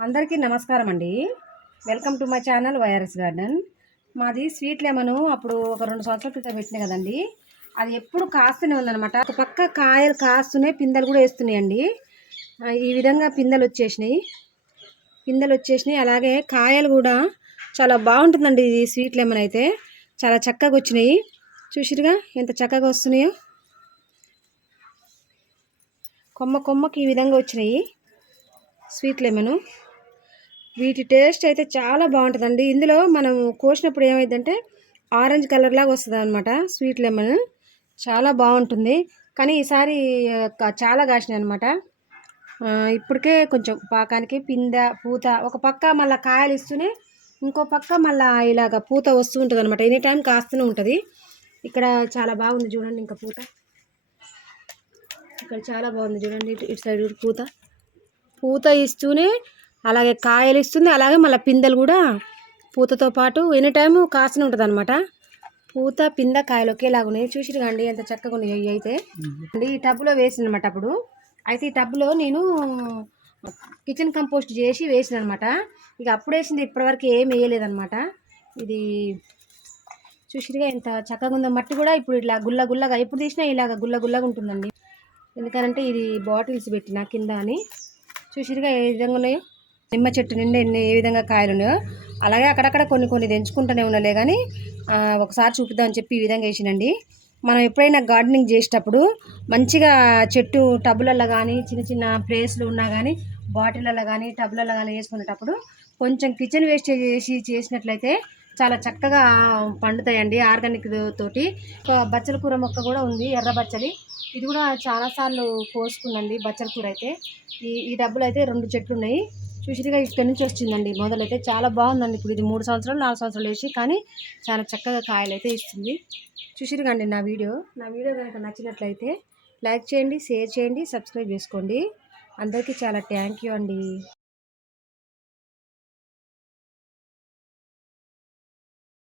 అందరికీ నమస్కారం అండి. Welcome to my channel YRS garden మాది స్వీట్ లెమన్ అప్పుడు ఒక రెండు సంవత్సరాల క్రితం పెట్టినాయి కదండి. అది ఎప్పుడు కాస్తూనే ఉందన్నమాట. ఒక పక్క కాయలు కాస్తున్నాయి పిందెలు కూడా వేస్తున్నాయండి. ఈ విధంగా పిందెలు వచ్చేసినాయి. పిందెలు వచ్చేసినాయి. అలాగే కాయలు కూడా చాలా బాగుంటుందండి ఇది స్వీట్ లెమన్ అయితే. చాలా చక్కగా వచ్చినాయి. చూసిరుగా ఎంత చక్కగా వస్తున్నాయో. కొమ్మ కొమ్మకి ఈ విధంగా వచ్చినాయి స్వీట్ లెమన్ వీటి టేస్ట్ అయితే చాలా బాగుంటుందండి. ఇందులో మనం కోసినప్పుడు ఏమైందంటే ఆరెంజ్ కలర్ లాగా వస్తుంది అనమాట స్వీట్ లెమన్. చాలా బాగుంటుంది. కానీ ఈసారి చాలా కాసినాయి అనమాట ఇప్పటికే కొంచెం పాకానికి పింద పూత ఒక పక్క మళ్ళీ కాయలు ఇస్తూనే ఇంకో పక్క మళ్ళీ ఇలాగ పూత వస్తూ ఉంటుంది అనమాట ఎనీ టైం కాస్తూనే ఉంటుంది. ఇక్కడ చాలా బాగుంది చూడండి ఇంకా పూత. ఇక్కడ చాలా బాగుంది చూడండి. ఇటు సైడ్ పూత. పూత ఇస్తూనే అలాగే కాయలు ఇస్తుంది అలాగే మళ్ళీ పిందెలు కూడా పూతతో పాటు ఎనీ టైము కాస్తూనే ఉంటుంది అనమాట పూత పింద కాయలు ఒకేలాగా ఉన్నాయి. చూసిరు కండి ఎంత చక్కగా ఉన్నాయి అయితే. అండి ఈ టబ్లో వేసిన అనమాట అప్పుడు. అయితే ఈ టబ్లో నేను కిచెన్ కంపోస్ట్ చేసి వేసిన అనమాట ఇక అప్పుడు వేసింది ఇప్పటివరకు ఏం వేయలేదనమాట ఇది చూసిరుగా ఎంత చక్కగా ఉందో. మట్టి కూడా ఇప్పుడు ఇట్లా గుల్ల గుల్లగా ఎప్పుడు తీసినా ఇలాగ గుల్ల గుల్లగా ఉంటుందండి. ఎందుకంటే ఇది బాటిల్స్ పెట్టిన కింద అని. చూసిరుగా ఏ విధంగా ఉన్నాయో. నిమ్మ చెట్టు నిండా ఎన్ని ఏ విధంగా కాయలు ఉన్నాయో అలాగే అక్కడక్కడ కొన్ని కొన్ని తెంచుకుంటూనే ఉన్నలే కానీ ఒకసారి చూపిద్దామని చెప్పి ఈ విధంగా వేసినండి. మనం ఎప్పుడైనా గార్డెనింగ్ చేసేటప్పుడు మంచిగా చెట్టు టబ్బులలో కానీ చిన్న చిన్న ప్లేస్లు ఉన్నా కానీ బాటిళ్ళలో కానీ టబ్బులలో కానీ వేసుకునేటప్పుడు కొంచెం కిచెన్ వేస్ట్ చేసి చేసినట్లయితే చాలా చక్కగా పండుతాయండి ఆర్గానిక్ తోటి. ఒక బచ్చల కూర మొక్క కూడా ఉంది ఎర్ర బచ్చలి. ఇది కూడా చాలాసార్లు కోసుకున్నాండి బచ్చల కూర అయితే. ఈ ఈ డబ్బులు అయితే రెండు చెట్లు ఉన్నాయి. చూసిగా ఇక్కడి నుంచి వచ్చిందండి. మొదలైతే చాలా బాగుందండి. ఇప్పుడు ఇది మూడు సంవత్సరాలు నాలుగు సంవత్సరాలు వేసి కానీ చాలా చక్కగా కాయలు అయితే ఇస్తుంది చూసిరుగండి నా వీడియో. నా వీడియో కనుక నచ్చినట్లయితే లైక్ చేయండి షేర్ చేయండి సబ్స్క్రైబ్ చేసుకోండి. అందరికీ చాలా థ్యాంక్ యూ అండి.